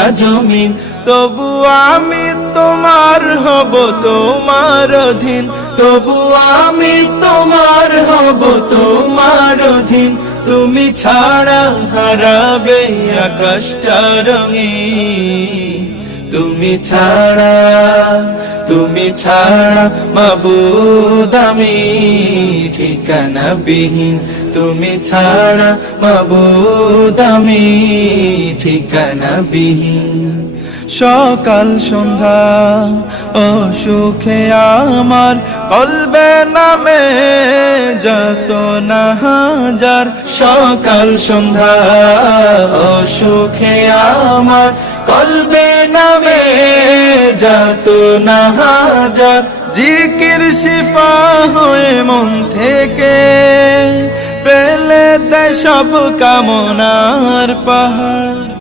সারা জমিন, তবু আমি তোমার হব তোমার অধীন। তবু আমি তোমার হব তোমার অধীন। তুমি ছাড়া হারাবে আকাশটা রঙিন। তুমি ছাড়া তুমি ছাড়া মাবুদ আমি ঠিকানা বিহীন তুমি ছাড়া মাবুদ আমি ঠিকানা বিহীন। সকাল, সন্ধ্যা ও সুখে আমার কলবে নামে যত না হাজার। সকাল, সন্ধ্যা ও সুখে আমার কলবে নামে যত না হাজার। জিকির শিপা হয়ে মন থেকে দেয় সব কামনার পাহাড়।